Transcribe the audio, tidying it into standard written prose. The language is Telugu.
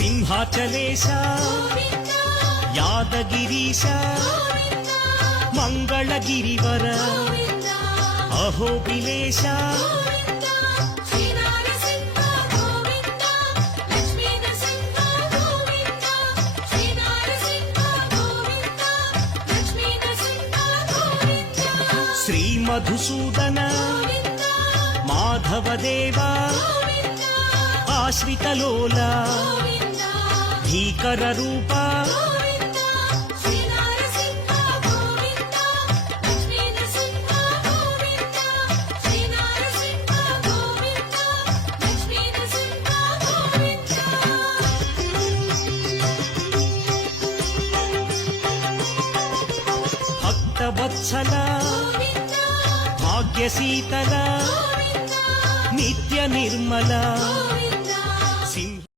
సింహాచలేశ యాదగిరీశ మంగళగిరివర అహోబిలేశ శ్రీ మధుసూదన మాధవదేవా ఆశ్రితలోల భీకర రూప భక్తవత్సల భాగ్యశీతల నిత్య నిర్మల